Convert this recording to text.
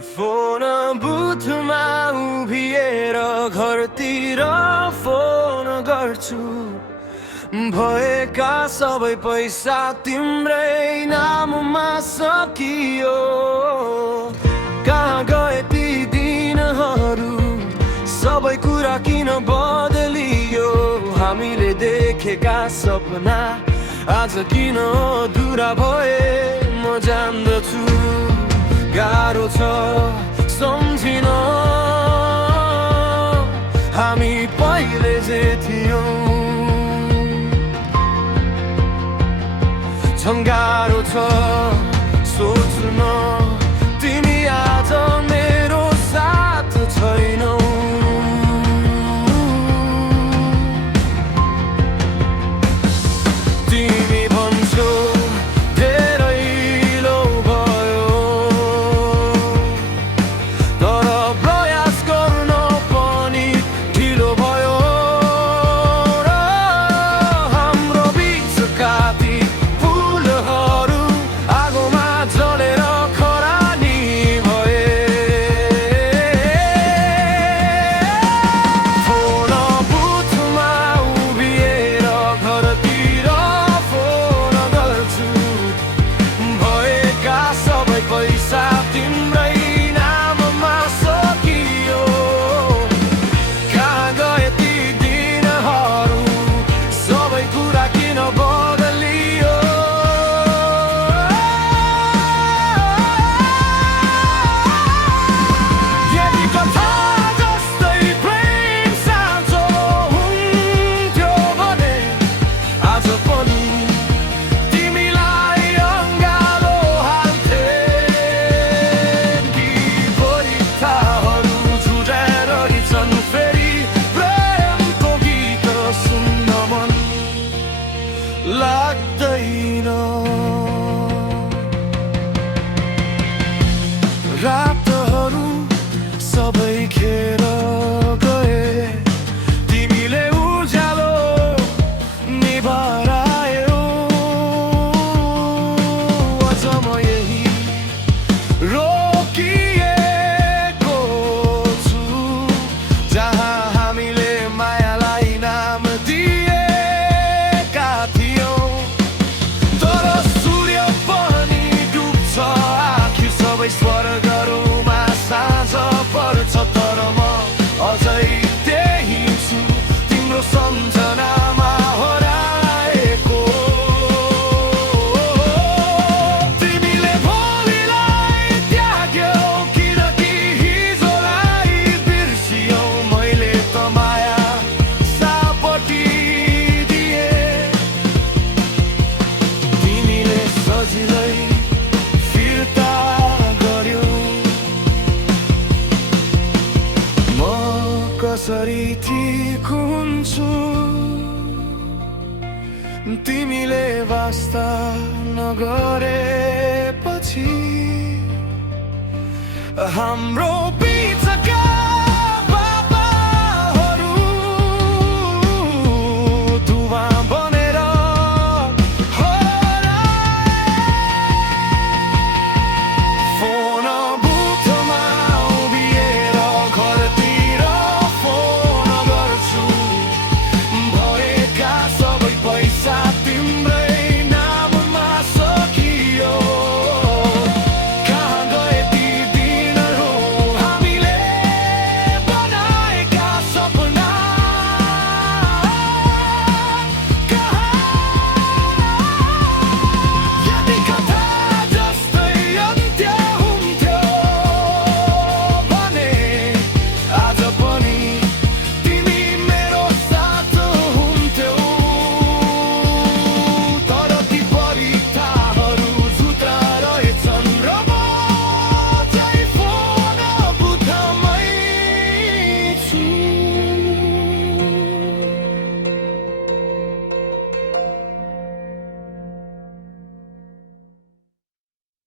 Phone बुथमा उभिएर घरतिर phone गर्छु, भएका सबै पैसा तिम्रै नाममा सकियो। कहाँ गए ती दिनहरू, सबै कुरा किन बदलियो? हामीले देखेका सपना आज किन अधुरा भए? म जान्दछु गाह्रो छ सम्झिन, हामी पहिले जे थियौँ। झन् गाह्रो छ सोच्न, तिमी आज मेरो साथ छैनौ। तिमी भन्छौ धेरै लो भयो, तर प्रयास गर्न पनि ढिलो भयो। र हाम्रो बिचका ती फुलहरू आगोमा जलेर खरानी भए। फोन बुथमा उभिएर घरतिर फोन गर्छु, भएका सबै पैसा तिम्रै नाममा सकियो। कहाँ गए ती दिनहरू, सबै कुरा किन बदलियो? यदि कथा जस्तै प्रेम साँचो हुन्थ्यो भने आज पनि तिमीलाई अँगालो हाल्थे कि? परीक्षाहरू झुटाएर रहेछन्, फेरि प्रेमको गीत सुन्न मन लाग्दैन। रातहरू सबै खेर गए, तिमीले उज्यालो निभारायौ। अझ म यही रोकिएको छु, जहाँ हामीले मायालाई नाम दिएका थियौँ। तर सूर्य पनि डुब्छ, आखिर सबै स्वर्गहरूमा साँझ पर्छ। तर म अझै त्यही छु, तिम्रो सम्झनामा हराएको। तिमीले भोलिलाई त्याग्यौ, किनकि हिजोलाई बिर्सियौ। मैले त माया सापटी दिए, तिमीले सजिलै फिर्ता गर्यौ। म कसरी ठिक हुन्छु, तिमीले वास्ता नगरेपछि? हाम्रो